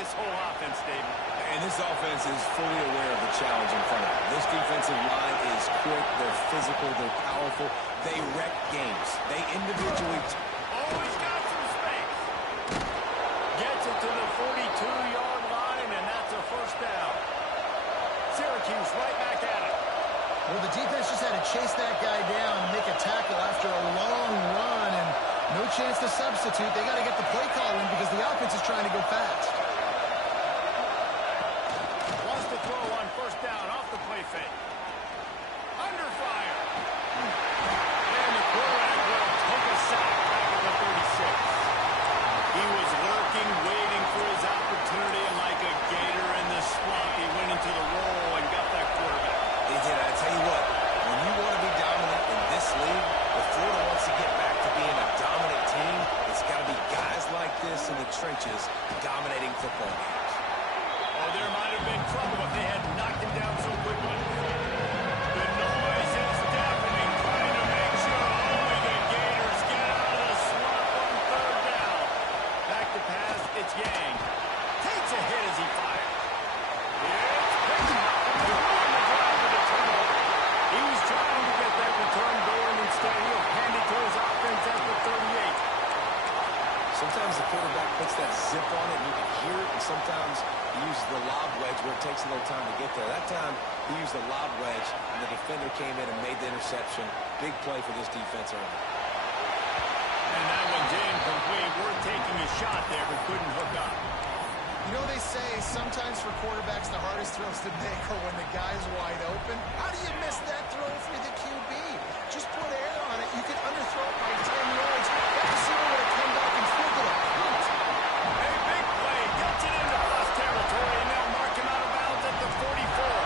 this whole offense, David. And this offense is fully aware of the challenge in front of them. This defensive line is quick, they're physical, they're powerful. They wreck games. They individually... Always got some space. Gets it to the 42-yard line, and that's a first down. Syracuse right back at it. Well, the defense just had to chase that guy down and make a tackle after a long run, and no chance to substitute. They got to get the play call in because the offense is trying to go fast. Wants to throw on first down off the play fake. Under fire. And the quarterback will take a sack back at the 36. He was lurking, waiting for his opportunity, and like a gator in the swamp, he went into the roll and got that quarterback. He did. I tell you what, when you want to be dominant in this league, if Florida wants to get back to being a dominant team, it's got to be guys like this in the trenches dominating football games. Oh, there might have been trouble if they had knocked him down so quickly. The noise is deafening, trying to make sure only the Gators get out of the swamp on third down. Back to pass, it's Yang. Takes a hit as he fires. It's Pittman. He was trying to get that return going. Instead, he'll hand it to his offense at the 38. Sometimes the quarterback puts that zip on it and you can hear it, and sometimes he uses the lob wedge where it takes a little time to get there. That time, he used the lob wedge, and the defender came in and made the interception. Big play for this defense early. And that one's incomplete. We're taking a shot there, but couldn't hook up. You know, they say sometimes for quarterbacks, the hardest throws to make are when the guy's wide open. How do you miss that throw for the QB? Just put air on it. You can underthrow it by 10 yards. That receiver would have come back and fielded a punt. A big play. Gets it into cross territory, and they'll mark him out of bounds at the 44.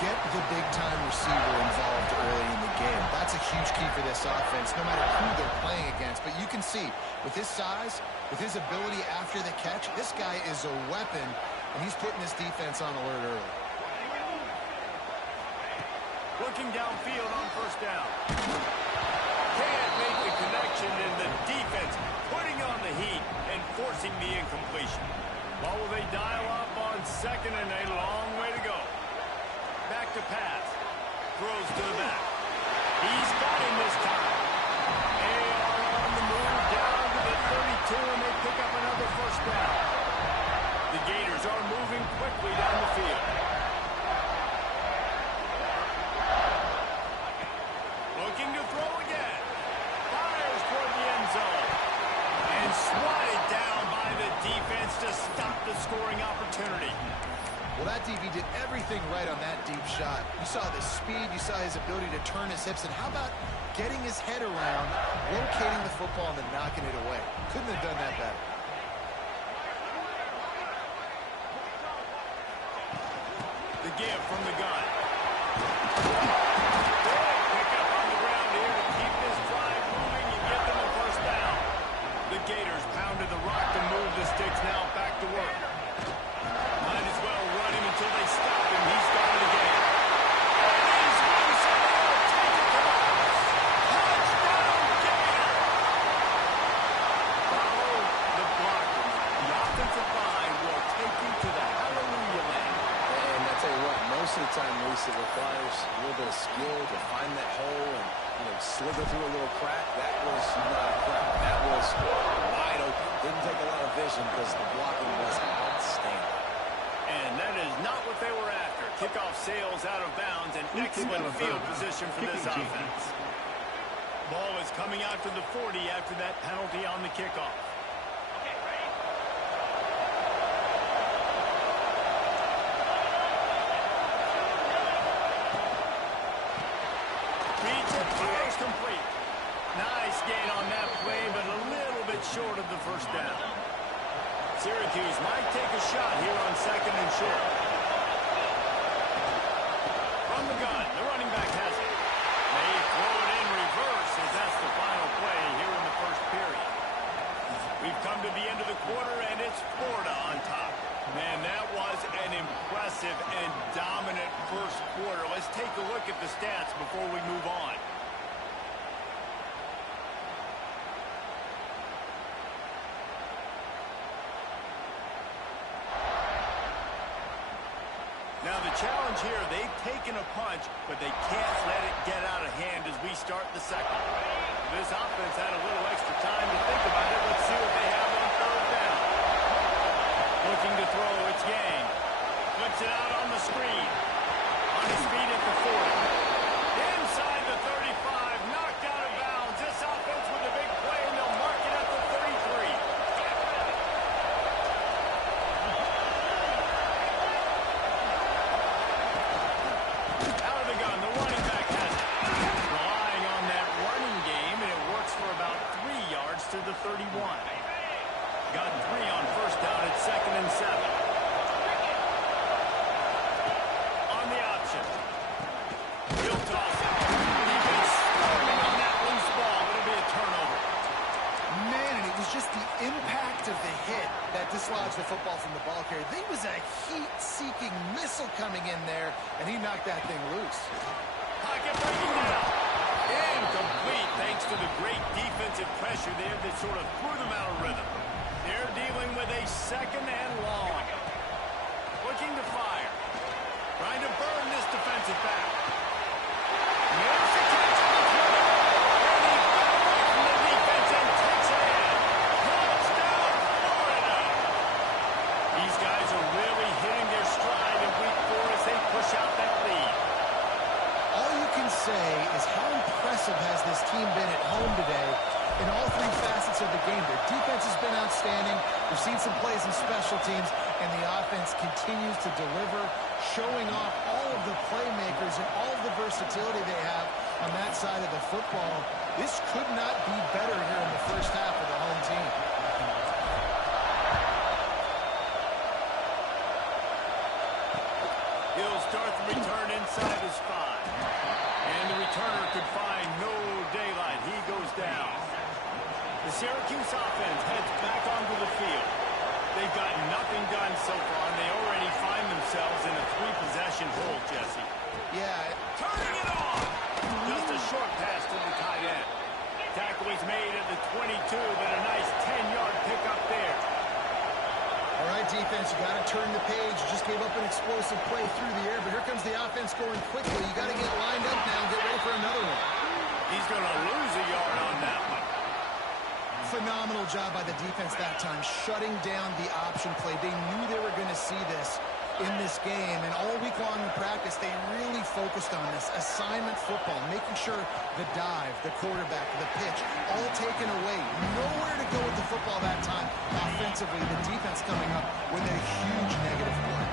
Get the big-time receiver involved early in the game. That's a huge key for this offense, no matter who they're playing against. But you can see, with his size, with his ability after the catch, this guy is a weapon, and he's putting this defense on alert early. Looking downfield on first down. Can't make the connection, and the defense putting on the heat and forcing the incompletion. Well, will they dial up on second and a long way to go? Back to pass. Throws to the back. He's got him this time. They are on the move down to the 32, and they pick up another first down. The Gators are moving quickly down the field. Looking to throw again. Fires toward the end zone. And swatted down by the defense to stop the scoring opportunity. Well, that DB did everything right on that deep shot. You saw the speed, you saw his ability to turn his hips, and how about getting his head around, locating the football, and then knocking it away? Couldn't have done that better. The give from the gun. Big pickup on the ground here to keep this drive moving and get them a first down. The Gators pounded the rock to move the sticks, now back to work. Might as well run him until they stop him. He's got it again. And he's loose, and they'll take it to the house. Touchdown, Gators! Follow the blockers. The offensive line will take you to the hallelujah land. And I tell you what, most of the time, Reese, it requires a little bit of skill to find that hole and, slither through a little crack. That was not a crack. That was wide open. Didn't take a lot of vision because the blocking was outstanding. And that is not what they were after. Kickoff sails out of bounds, and excellent field position for this offense. Ball is coming out to the 40 after that penalty on the kickoff. Beats it, throws complete. Nice gain on that play, but a little bit short of the first down. Syracuse might take a shot here on second and short. From the gun, the running back has it. They throw it in reverse as that's the final play here in the first period. We've come to the end of the quarter, and it's Florida on top. Man, that was an impressive and dominant first quarter. Let's take a look at the stats before we move on. Now the challenge here, they've taken a punch, but they can't let it get out of hand as we start the second. This offense had a little extra time to think about it. Let's see what they have on third down. Looking to throw, it's Yang. Flips it out on the screen. On his feet at the 40. Inside the 35, knocked out of bounds. This offense with a big play, and they'll mark it at the 33. Out of the gun, the running back has it. Relying on that running game, and it works for about 3 yards to the 31. Got 3 on first down at 2nd and 7. Just the impact of the hit that dislodged the football from the ball carrier. There was a heat-seeking missile coming in there, and he knocked that thing loose. Pocket breaking down. Incomplete thanks to the great defensive pressure there that sort of threw them out of rhythm. They're dealing with a 2nd and long. Looking to fire. Trying to burn this defensive back. Makes the catch on the 20. And he got away from the defense and takes it in. These guys are really hitting their stride in week 4 as they push out that lead. All you can say is how impressive has this team been at home today in all 3 facets of the game. Their defense has been outstanding. We've seen some plays in special teams, and the offense continues to deliver, showing off all of the playmakers and all of the versatility they have on that side of the football. This could not be better here in the first half of the home team. He'll start the return inside his 5. And the returner could find no daylight. He goes down. The Syracuse offense heads back onto the field. They've got nothing done so far, and they already find themselves in a 3-possession hole, Jesse. Yeah. Turning it on! Just a short pass to the tight end. Tackle is made at the 22, but a nice 10-yard pickup there. All right, defense, you got to turn the page. You just gave up an explosive play through the air, but here comes the offense going quickly. You got to get lined up now and get ready for another one. He's going to lose a yard on that one. Phenomenal job by the defense that time, shutting down the option play. They knew they were going to see this in this game, and all week long in practice, they really focused on this assignment football, making sure the dive, the quarterback, the pitch, all taken away. Nowhere to go with the football that time. Offensively, the defense coming up with a huge negative play.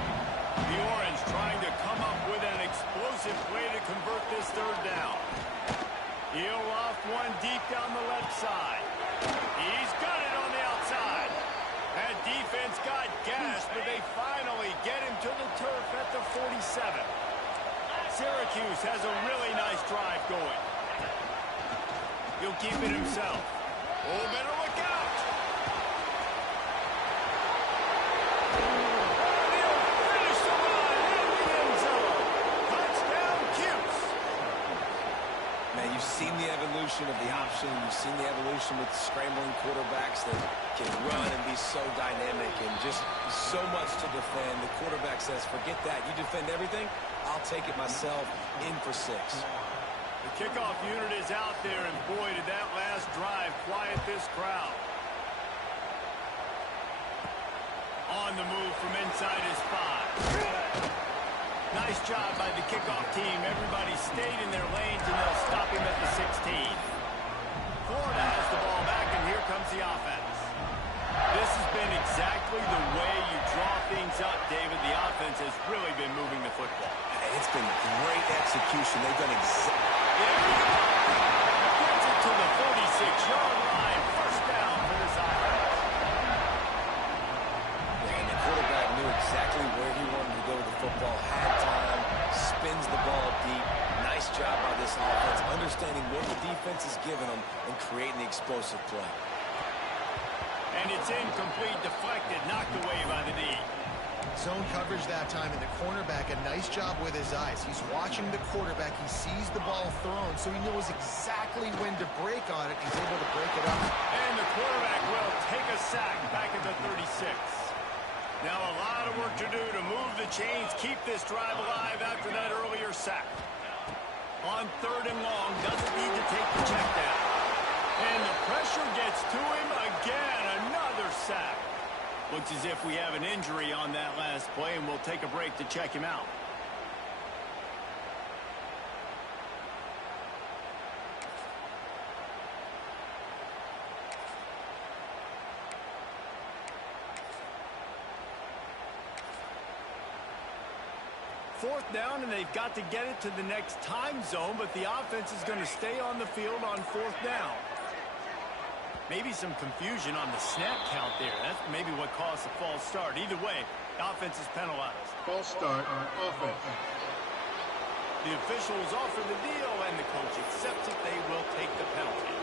The Orange trying to come up with an explosive play to convert this 3rd down. He'll loft one deep down the left side. He's got it on the outside. That defense got gas, but they finally get him to the turf at the 47. Syracuse has a really nice drive going. He'll keep it himself. Oh, better look out. He'll finish the run in the end zone. Touchdown, Cuse. Man, you've seen the evolution of the option. You've seen the evolution with scrambling quarterbacks that can run and be so dynamic and just so much to defend. The quarterback says, forget that. You defend everything, I'll take it myself. In for 6. The kickoff unit is out there, and boy, did that last drive quiet this crowd. On the move from inside his 5. Nice job by the kickoff team. Everybody stayed in their lanes, and they'll stop him at the 16. Florida has the ball back, and here comes the offense. This has been exactly the way you draw things up, David. The offense has really been moving the football. It's been great execution. They've done exactly. Gets it to the 46-yard line. First down for this offense. And the quarterback knew exactly where he wanted to go with the football. Had time. Spins the ball deep. Nice job by this offense, understanding what the defense is giving them and creating the explosive play. And it's incomplete, deflected, knocked away by the D. Zone coverage that time, and the cornerback, a nice job with his eyes. He's watching the quarterback. He sees the ball thrown, so he knows exactly when to break on it. He's able to break it up. And the quarterback will take a sack back at the 36. Now a lot of work to do to move the chains, keep this drive alive after that earlier sack. On 3rd and long, doesn't need to take the check down. And the pressure gets to him again, another sack. Looks as if we have an injury on that last play, and we'll take a break to check him out. Fourth down, and they've got to get it to the next time zone, but the offense is going to stay on the field on 4th down. Maybe some confusion on the snap count there. That's maybe what caused the false start. Either way, the offense is penalized. False start on offense. The officials offer the deal, and the coach accepts it. They will take the penalty.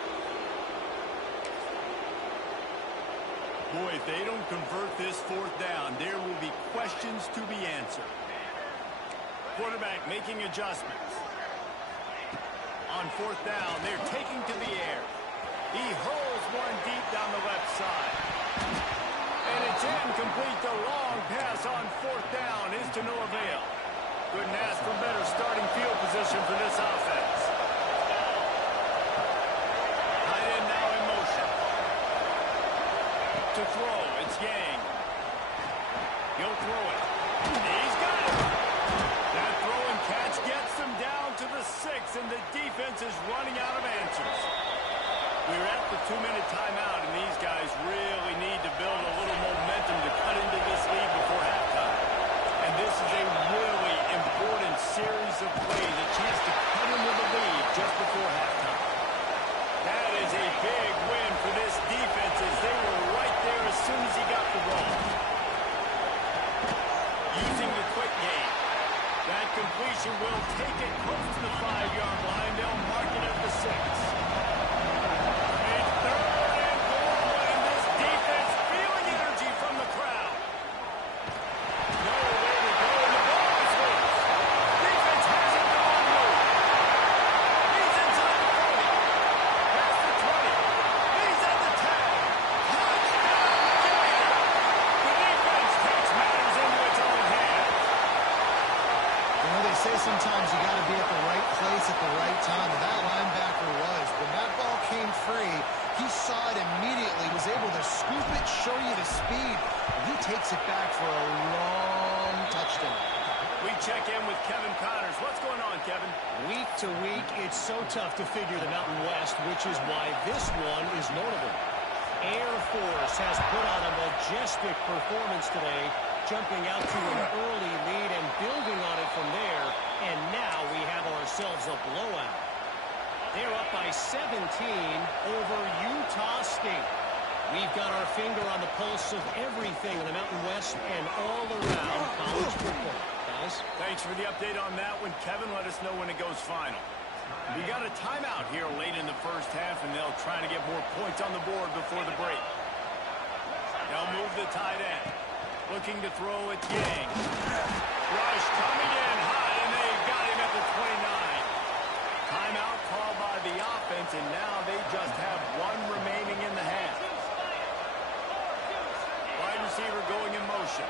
Boy, if they don't convert this 4th down, there will be questions to be answered. Quarterback making adjustments. On 4th down, they're taking to the air. He hurls one deep down the left side. And it's incomplete. The long pass on 4th down is to no avail. Couldn't ask for better starting field position for this offense. Tight end now in motion. To throw, it's Yang. He'll throw it. He's got it. That throw and catch gets them down to the 6, and the defense is running out of answers. We're at the 2-minute timeout, and these guys really need to build a little momentum to cut into this lead before halftime. And this is a really important series of plays, a chance to cut into the lead just before halftime. That is a big win for this defense, as they were right there as soon as he got the ball. Using the quick game. That completion will take it close to the 5-yard line. They'll mark it at the 6. It's 3rd and goal, and this defense feeling energy from the crowd. No way to go, and the ball is loose. Defense has it going low. He's inside the 40. Past the 20. He's at the 10. Touchdown, Gator. The defense takes matters into its own hands. You know, they say sometimes you got to be at the right place at the right time, and that linebacker was. When that ball came free, he saw it immediately, was able to scoop it, show you the speed, and he takes it back for a long touchdown. We check in with Kevin Connors. What's going on, Kevin? Week to week, it's so tough to figure the Mountain West, which is why this one is notable. Air Force has put on a majestic performance today, jumping out to an early lead and building on it from there, and now we have ourselves a blowout. They're up by 17 over Utah State. We've got our finger on the pulse of everything in the Mountain West and all around college football. Guys? Thanks for the update on that one, Kevin. Let us know when it goes final. We got a timeout here late in the first half, and they'll try to get more points on the board before the break. They'll move the tight end. Looking to throw at Yang. Rush coming in high, and they've got him at the 29. Timeout called by the offense, and now they just have one remaining in the half. Wide receiver going in motion.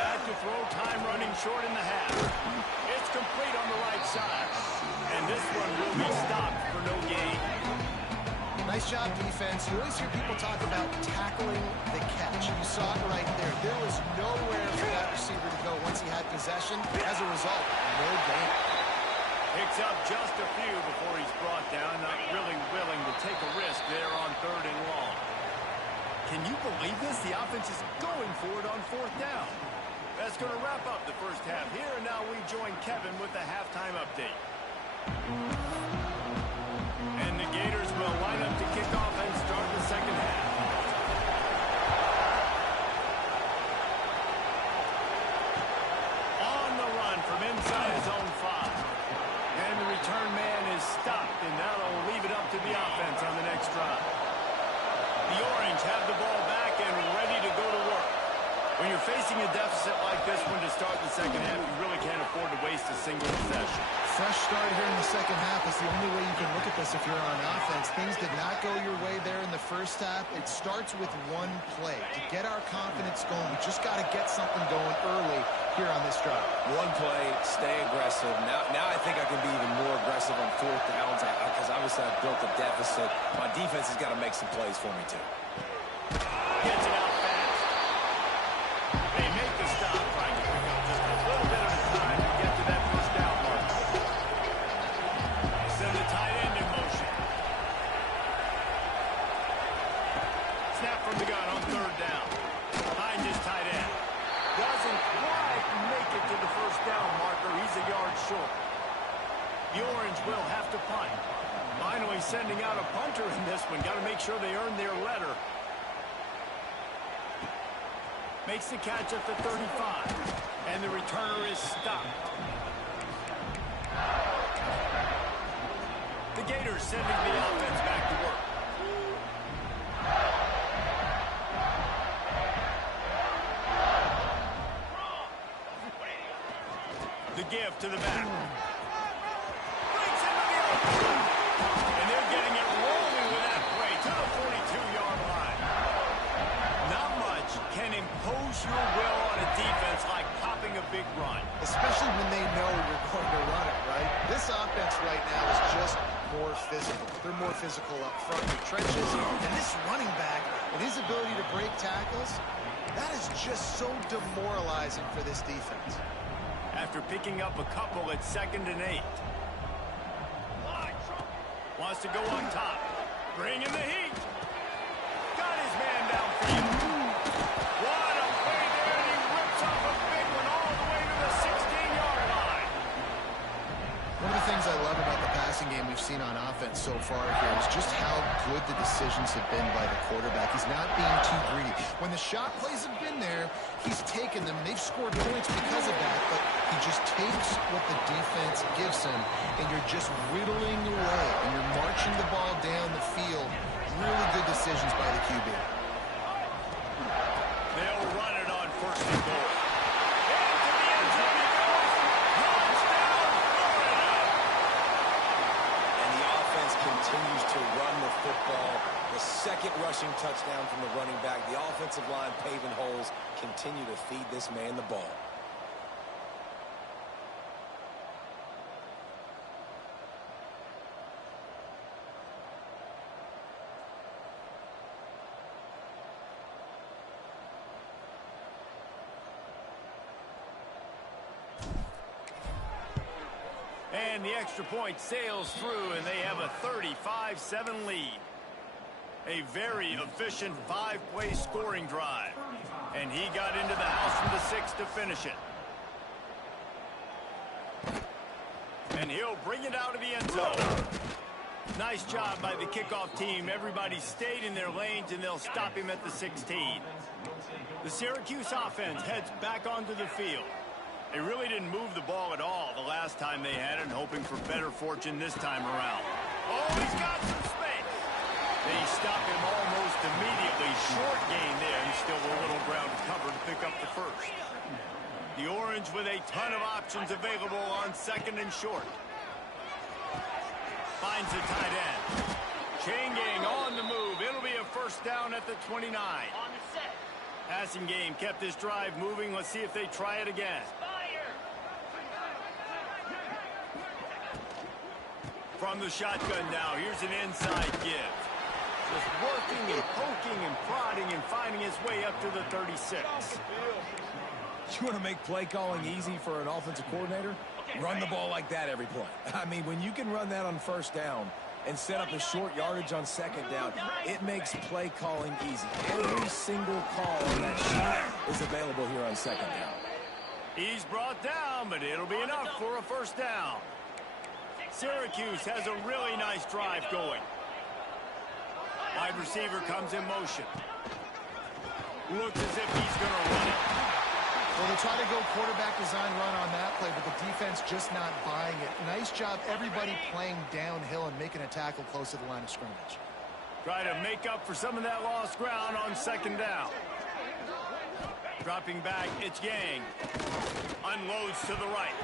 Back to throw, time running short in the half. It's complete on the right side. And this one will be stopped for no gain. Nice job, defense. You always hear people talk about tackling the catch. You saw it right there. There was nowhere for that receiver to go once he had possession. As a result, no gain. Picks up just a few before he's brought down. Not really willing to take a risk there on 3rd and long. Can you believe this? The offense is going for it on 4th down. That's going to wrap up the first half here, and now we join Kevin with the halftime update. And the Gators will line up to kick off and start the second half. On the run from inside his own 5. And the return man is stopped, and that'll leave it up to the offense on the next drive. The Orange have the ball back and ready to go to work. When you're facing a deficit like this one to start the second half, you really can't afford to waste a single possession. Fresh start here in the second half is the only way you can look at this if you're on offense. Things did not go your way there in the first half. It starts with one play. To get our confidence going. We just got to get something going early here on this drive. One play, stay aggressive. Now I think I can be even more aggressive on fourth downs because obviously I've built a deficit. My defense has got to make some plays for me, too. Gets it out fast. They make the stop, trying to pick up just a little bit of time to get to that first down mark. Send the tight end in motion. Snap from the gun on third down. Behind his tight end. Doesn't quite make it to the first down marker. He's a yard short. The Orange will have to punt. Finally sending out a punter in this one. Got to make sure they earn their letter. Makes the catch at the 35. And the returner is stopped. The Gators sending the offense back to work. The give to the back. Breaks into the open. And they're getting it rolling with that play to the 42-yard line. Not much can impose your will on a defense like popping a big run. Especially when they know you're going to run it, right? This offense right now is just more physical. They're more physical up front in the trenches. And this running back and his ability to break tackles, that is just so demoralizing for this defense. After picking up a couple at 2nd and 8. Wants to go on top. Bring in the heat. Got his man downfield. What a play there, and he rips off a big one all the way to the 16-yard line. One of the things I love about the passing game we've seen on offense so far here is just how good the decisions have been by the quarterback. He's not being too greedy. When the shot plays have been there, he's taken them. They've scored points because of that, but he just takes what the defense gives him, and you're just whittling away, and you're marching the ball down the field. Really good decisions by the QB. They'll run it on 1st and goal. Into the end zone he goes. Touchdown, Florida! And the offense continues to run the football. The second rushing touchdown from the running back. The offensive line paving holes. Continue to feed this man the ball. And the extra point sails through, and they have a 35-7 lead. A very efficient 5-play scoring drive. And he got into the house from the 6 to finish it. And he'll bring it out of the end zone. Nice job by the kickoff team. Everybody stayed in their lanes, and they'll stop him at the 16. The Syracuse offense heads back onto the field. They really didn't move the ball at all the last time they had it, hoping for better fortune this time around. Oh, he's got some space. They stop him almost immediately. Short gain there. He's still a little ground to cover to pick up the first. The Orange with a ton of options available on 2nd and short. Finds the tight end. Chain gang on the move. It'll be a first down at the 29. Passing game kept this drive moving. Let's see if they try it again. From the shotgun now, here's an inside give. Just working and poking and prodding and finding his way up to the 36. You want to make play calling easy for an offensive coordinator? Run the ball like that every play. I mean, when you can run that on first down and set up the short yardage on 2nd down, it makes play calling easy. Every single call on that sheet is available here on 2nd down. He's brought down, but it'll be enough for a first down. Syracuse has a really nice drive going. Wide receiver comes in motion. Looks as if he's going to run it. Well, they try to go quarterback design run on that play, but the defense just not buying it. Nice job, everybody playing downhill and making a tackle close to the line of scrimmage. Try to make up for some of that lost ground on 2nd down. Dropping back, it's Yang. Unloads to the right.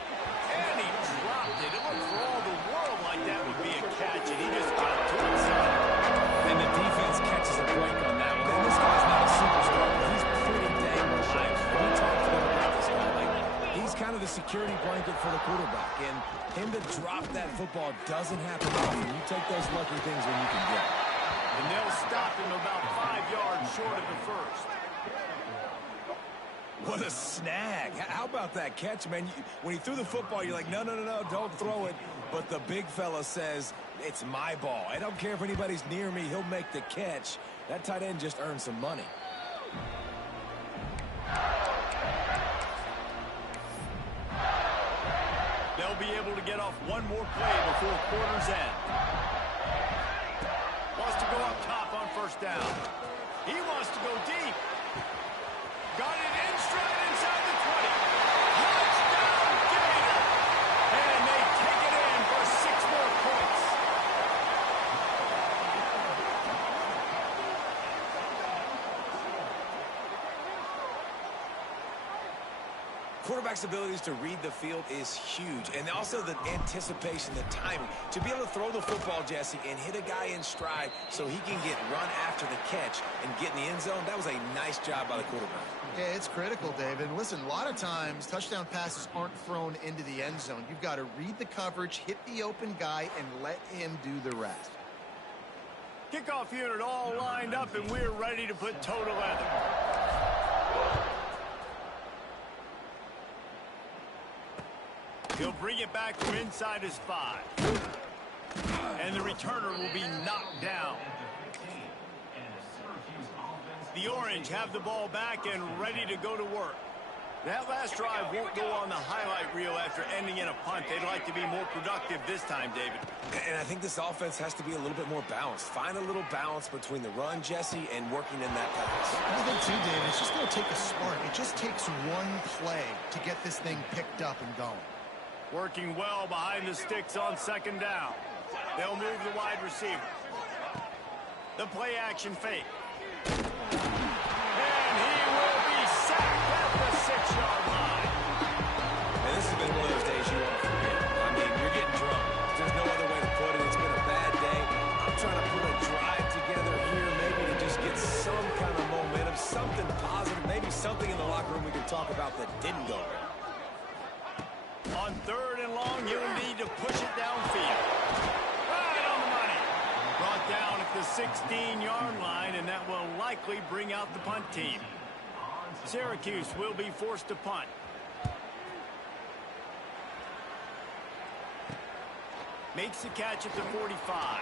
And he dropped it. It looked for all the world like that would be a catch, and he just got to it. And the defense catches a break on that one. And this guy's not a superstar, but he's security blanket for the quarterback. And him to drop that football doesn't happen often. You take those lucky things when you can get it. And they'll stop him about 5 yards short of the first. What a snag. How about that catch, man? When he threw the football, you're like, no, don't throw it. But the big fella says, it's my ball. I don't care if anybody's near me. He'll make the catch. That tight end just earned some money. They'll be able to get off one more play before quarter's end. Wants to go up top on first down. He wants to go deep. Got it in stride inside the 20. Touchdown, Gator! And they take it in for 6 more points. Quarterback's abilities to read the field is huge. And also the anticipation, the timing. To be able to throw the football, Jesse, and hit a guy in stride so he can get run after the catch and get in the end zone, that was a nice job by the quarterback. Yeah, it's critical, David. And listen, a lot of times touchdown passes aren't thrown into the end zone. You've got to read the coverage, hit the open guy, and let him do the rest. Kickoff unit all lined up, and we're ready to put toe to leather. He'll bring it back from inside his 5. And the returner will be knocked down. The Orange have the ball back and ready to go to work. That last drive won't go on the highlight reel after ending in a punt. They'd like to be more productive this time, David. And I think this offense has to be a little bit more balanced. Find a little balance between the run, Jesse, and working in that pass. I think too, David, it's just going to take a spark. It just takes one play to get this thing picked up and going. Working well behind the sticks on second down. They'll move the wide receiver. The play action fake. And he will be sacked at the 6-yard line. And this has been one of those days you want to forget. I mean, you're getting drunk. There's no other way to put it. It's been a bad day. I'm trying to put a drive together here, maybe to just get some kind of momentum, something positive, maybe something in the locker room we can talk about that didn't go right. On 3rd and long, you'll need to push it downfield. Right on the money. Brought down at the 16-yard line, and that will likely bring out the punt team. Syracuse will be forced to punt. Makes the catch at the 45.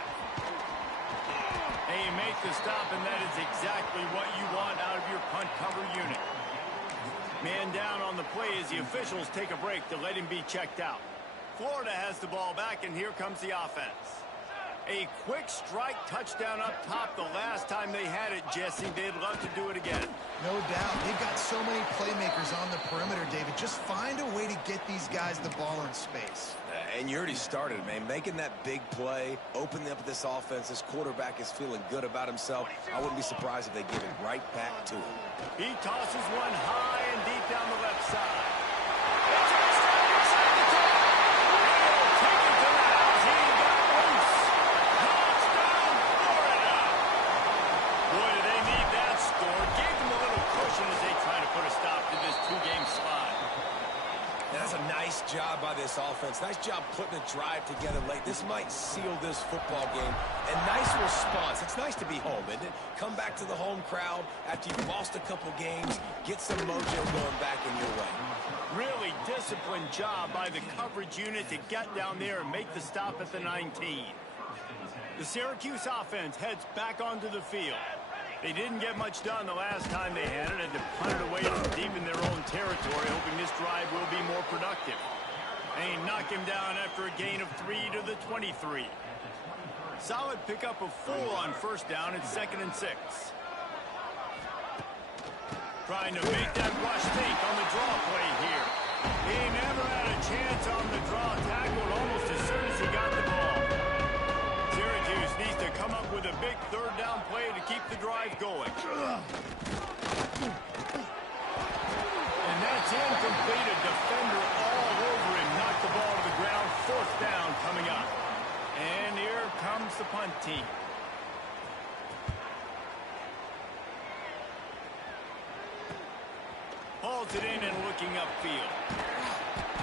They make the stop, and that is exactly what you want out of your punt cover unit. Man down on the play as the officials take a break to let him be checked out. Florida has the ball back, and here comes the offense. A quick strike touchdown up top the last time they had it, Jesse. They'd love to do it again. No doubt. They've got so many playmakers on the perimeter, David. Just find a way to get these guys the ball in space. And you already started, man. Making that big play, opening up this offense. This quarterback is feeling good about himself. I wouldn't be surprised if they give it right back to him. He tosses one high and deep down the left side. It's a strike inside the 10. He'll take it to the house. He got loose. Touchdown, Florida. Boy, do they need that score. Gave them a little cushion as they try to put a stop to this 2-game slide. Now, that's a nice job by this offense. Nice job putting a drive together late. This might seal this football game. And nice response. It's nice to be home, isn't it? Come back to the home crowd after you've lost a couple games. Get some mojo going back in your way. Really disciplined job by the coverage unit to get down there and make the stop at the 19. The Syracuse offense heads back onto the field. They didn't get much done the last time they had it, and to punt it away from deep in their own territory, hoping this drive will be more productive. They knock him down after a gain of 3 to the 23. Solid pickup of 4 on first down at 2nd and 6. Trying to make that rush fake on the draw play here. He never had a chance on the draw, tackled almost as soon as he got the ball. Syracuse needs to come up with a big 3rd down play to keep the drive going. And that's incomplete. A defender all over him. Knocked the ball to the ground. 4th down coming up. And here comes the punt team. Ball's drills it in and looking upfield.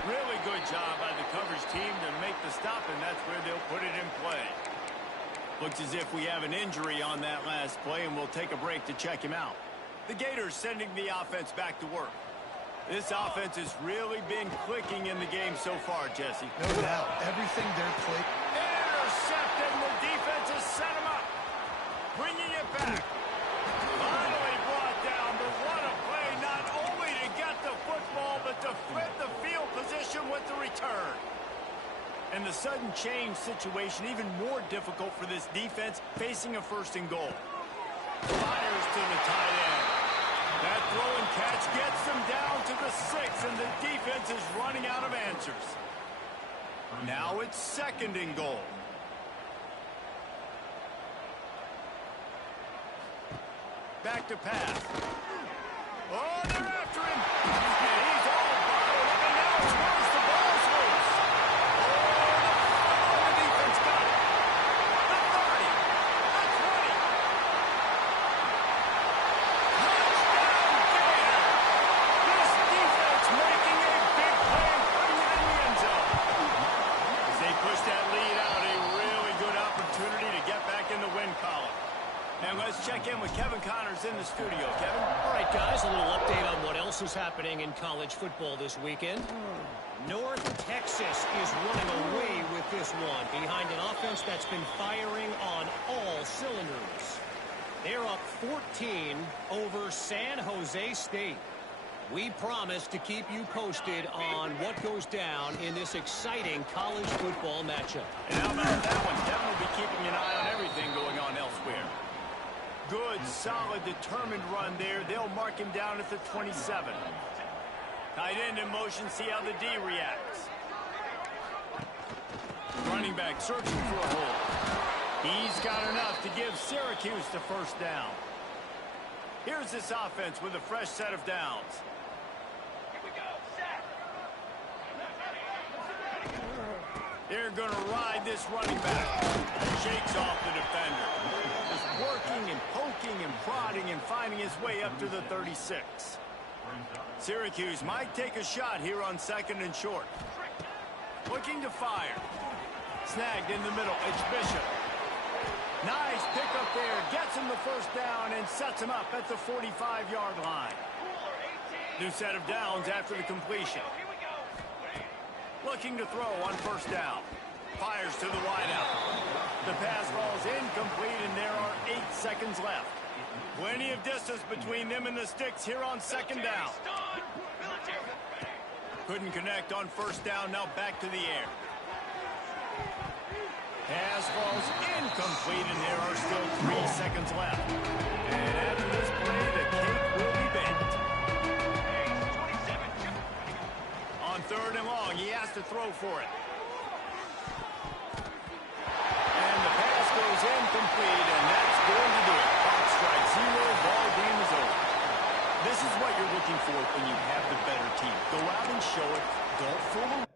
Really good job by the coverage team to make the stop, and that's where they'll put it in play. Looks as if we have an injury on that last play, and we'll take a break to check him out. The Gators sending the offense back to work. This offense has really been clicking in the game so far, Jesse. No doubt. Everything they're playing. Intercepting. The defense has set him up. Bringing it back. Finally brought down. But what a play, not only to get the football, but to flip the field position with the return. And the sudden change situation even more difficult for this defense facing a first and goal. Fires to the tight end. That throw and catch gets them down to the 6, and the defense is running out of answers. Now it's second and goal. Back to pass. Oh, they're after him. And he's all bottled up, and now it's loose. The ball's loose. Oh, the defense got it. The 30. The 20. Touchdown, Gator. This defense making a big play and putting it in the end zone. As they push that lead out, a really good opportunity to get back in the win column. And let's check in with Kevin Connors in the studio. Kevin? All right, guys, a little update on what else is happening in college football this weekend. North Texas is running away with this one behind an offense that's been firing on all cylinders. They're up 14 over San Jose State. We promise to keep you posted on what goes down in this exciting college football matchup. And how about that one? Kevin will be keeping an eye on everything going on elsewhere. Good, solid, determined run there. They'll mark him down at the 27. Tight end in motion, see how the D reacts. Running back searching for a hole. He's got enough to give Syracuse the first down. Here's this offense with a fresh set of downs. They're going to ride this running back. Shakes off the defender. Just working and poking and prodding and finding his way up to the 36. Syracuse might take a shot here on second and short. Looking to fire. Snagged in the middle. It's Bishop. Nice pickup there. Gets him the first down and sets him up at the 45-yard line. New set of downs after the completion. Looking to throw on first down. Fires to the wideout. The pass falls incomplete, and there are 8 seconds left. Plenty of distance between them and the sticks here on second down. Couldn't connect on first down. Now back to the air. Pass falls incomplete, and there are still 3 seconds left. And after this play, the cake will be baked. On third and long, he has to throw for it. And the pass goes incomplete, and that's going to do it. Clock strikes 0, ball game is over. This is what you're looking for when you have the better team. Go out and show it. Don't fool around.